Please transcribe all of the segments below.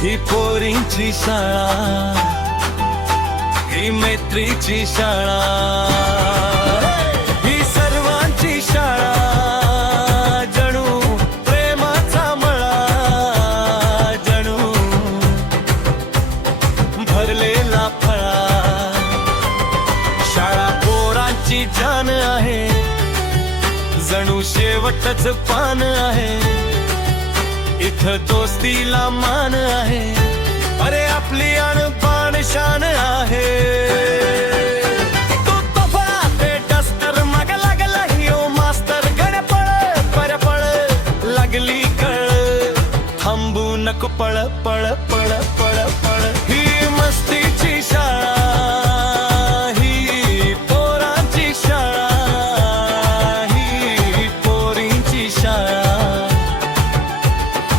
ही पोरींची शाळा, ही मैत्रीची शाळा, ही सर्वांची शाळा, जणू प्रेमाचा मळा, जणू भरलेला फळा. शाळा पोरांची जान आहे, जणू शेवटच पान आहे. इथं दोस्तीला मान आहे, अरे आपली अनपान शान आहे. तो तोफा ते डस्टर माग लागला हो मास्तर, गण पळ पर पळ लागली कळ, थांबू नको पळ पळ पळ पळ पळ. ही मस्तीची शाळा, ही पोरांची शाळा, ही पोरींची शाळा,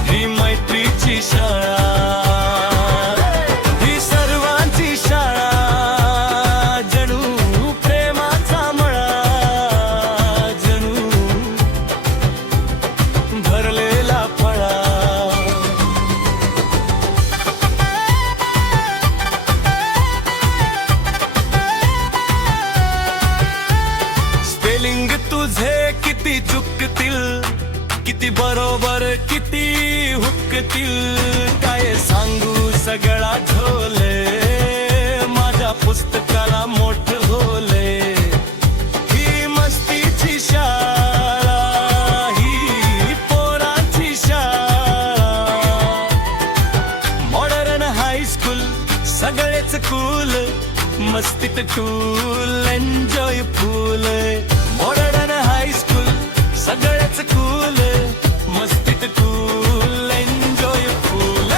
ही मैत्रीची शाळा, ही सर्वांची शाळा, जणू प्रेमाचा मळा, जणू भरलेला फळा. स्पेलिंग तुझे किती चुकतील, किती बरोबर किती हुकतील, काय सांगू सगळा झोले, माझ्या पुस्तकाला मोठ होले. ही मस्तीची शाळा, ही पोरांची शाळा, मॉडर्न हायस्कूल सगळेच कूल, मस्तीत cool enjoy full. Modern high school सगळेच कूल, मस्तीत कूल एन्जॉय फुल.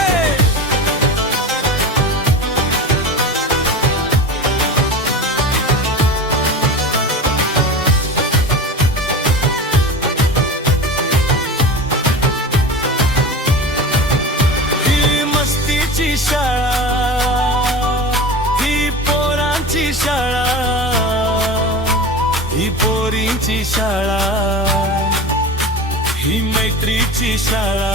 ही मस्तीची शाळा, ही पोरांची शाळा, ही पोरींची शाळा, ही मैत्रीची शाळा.